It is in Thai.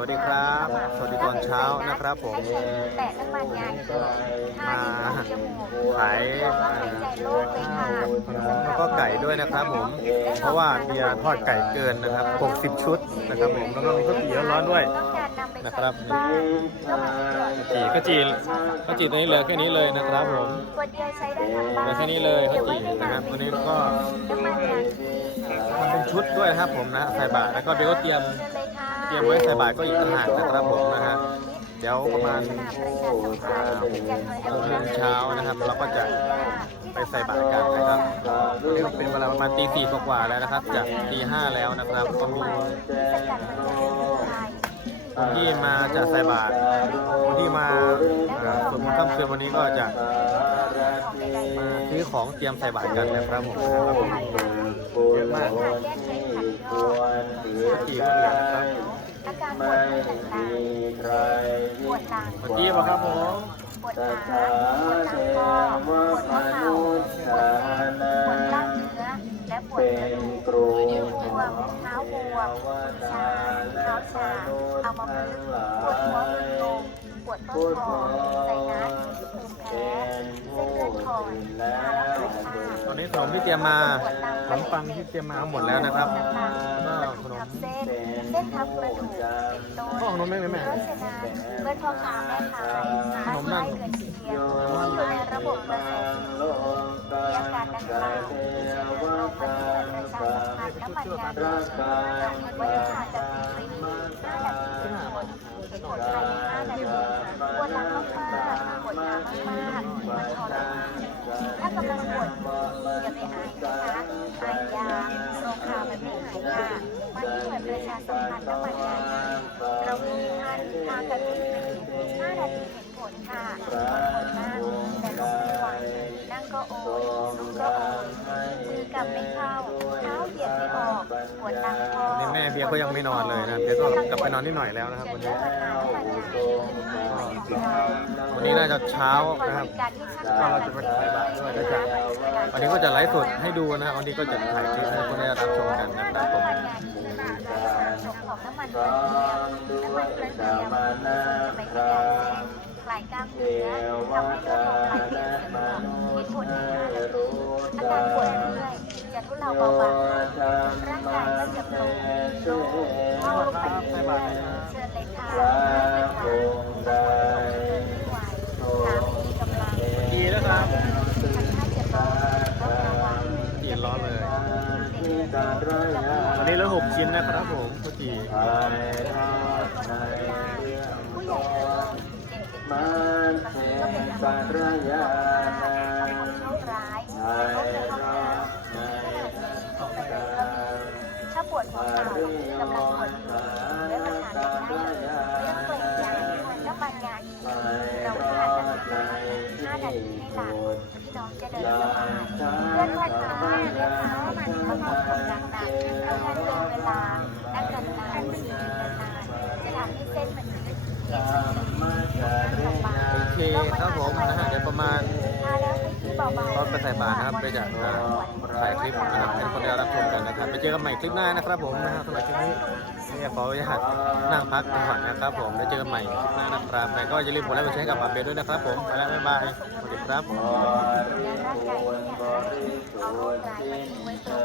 วัสดีครับ สวัสดีตอนเช้านะครับผมแตะน้ำมันยางท่าที่จมูกขายหายใจโล่งเลยค่ะแล้วก็ไก่ด้วยนะครับผม เพราะว่าเบียร์ทอดไก่เกินนะครับ 60 ชุดนะครับผม แล้วก็มีข้าวจี่ร้อนๆด้วยต้องการนำไปนะครับใช้ที่บ้านก็มาที่จอดจีก็จีก็จีตัวนี้เหลือแค่นี้เลยนะครับผมขวดเดียวใช้ได้ทั้งบ้านเหลือแค่นี้เลยข้าวจีนะครับตัวนี้ก็น้ำมันยางมันเป็นชุดด้วยนะครับผมนะใส่บาตรแล้วก็เบลก็เตรียม เตรียมไว้ใส่บาตรก็อีกต่างหากนะครับผมนะฮะเดี๋ยวประมาณหกโมงเช้านะครับเราก็จะไปใส่บาตรกันนะครับตอนนี้ก็เป็นเวลาประมาณตีสี่กว่าๆแล้วนะครับ จากตีห้าแล้วนะครับก็มีที่มาจะใส่บาตรคนที่มาสวดมนต์ค่ำคืนวันนี้ก็จะมาซื้อของเตรียมใส่บาตรกันนะครับผมเยอะมากกี่ก็เหลือ ต่างๆปวดหลังเมื่อกี้ป่ะครับผมปวดขาปวดหลังคอปวดข้อเข่าปวดเอ็นปวดกล้ามเนื้อและปวดกระดูกนิ้วบวมเท้าบวมชาเท้าชาเอามาพึกษ์ปวดหัวมึนงงปวดต้นคอไซนัสภูมิแพ้เส้นเลือดฝอยชาและหายชาตอนนี้ขนมที่เตรียมมาขนมปังที่เตรียมมาหมดแล้วนะครับก็ ส้นทับกระดูกเป็นต้นพ่อขนมแม่ไหมแม่ เพราะฉะนั้นเมื่อพ่อค้าแม่ขายมักไม่เกินเทียมที่อยู่ในระบบกระแสชีวิตมีอาการดังกล่าวโรงพยาบาลประชาสัมพันธ์น้ำมันงานดีไว้ห่างจากคลินิก5นาทีเป็นผลเห็นผลภายใน5นาทีปวดหลังมากๆปวดขามากๆมันทรมานถ้ากำลังปวดอย่าไปอายนะคะอายยาโรงคามันไม่หายค่ะ ที่หน่วยประชาสัมพันธ์น้ำมันงานีเรามีท่านทางกันที่5นาทีเห็นผลค่ะบางคนนั่งแต่ลุกไม่ไหวนั่งก็โอยลุกก็โอยมือกำไม่เข้าเท้าเหยียดไม่ออกปวดหลังคอนี่แม่เบียร์ก็ยังไม่นอนเลยนะเบียร์ก็กลับไปนอนนิดหน่อยแล้วนะครับวันนี้วันนี้น่าจะเช้านะครับก็เราจะไปใส่บาตรด้วยนะจ๊ะวันนี้ก็จะไลฟ์สดให้ดูนะวันนี้ก็จะถ่ายคลิปให้คนได้รับชมกันนะครับายกล้ามเนื้อทำให้เลือดออกไหลเวียนสะดวกมีผลใน5นาทีอาการปวดเมื่อยจะทุเลาเบาบางร่างกายก็จะโปร่งโล่งเข้าไปเรื่อยๆเชิญเลยค่ะไม่ไหวขาไม่มีกำลังดีนะครับทำท่าจะร้อนต้องระวังกินร้อนเลยเด็กๆวันนี้เหลือหกชิ้นนะครับผมกุจีผู้ใหญ่เอ่ยเด็กๆบา ป็นอารมณ์ร้ายอารมณ์โชคร้ายเขาจะเข้าน้ำถ้าปวดหัวเข่ากำลังปวดอยู่และประทานได้เลยเรื่องเกรงใจน้ำมันงาอีเราทานกัน5นาทีให้หลังพี่น้องจะเดินสบายเพื่อนว่าเท้าเลื่อนเท้ามันถ้าเราทำหนักๆเราทานเป็นเวลานั่งนานๆยืนนานๆจะทำให้เส้นมันยืดเย็นสบายโอ เคครับผมนะฮะเดี๋ยวประมาณทาแล้วให้ที่เบาๆตอนไปใส่บาตรนะครับไปจากอ่าถ่ายคลิปนะครับให้คนได้รับชมกันนะครับไปเจอกันใหม่คลิปหน้านะครับผมนะฮะสำหรับคลิปนี้เนี่ยขออนุญาตนั่งพักก่อนนะครับผมแล้วเจอกันใหม่คลิปหน้านะครับแต่ก็อย่าลืมกดไลค์กดแชร์ให้กับอาเบลด้วยนะครับผมไปแล้วบ๊ายบายสวัสดีครับ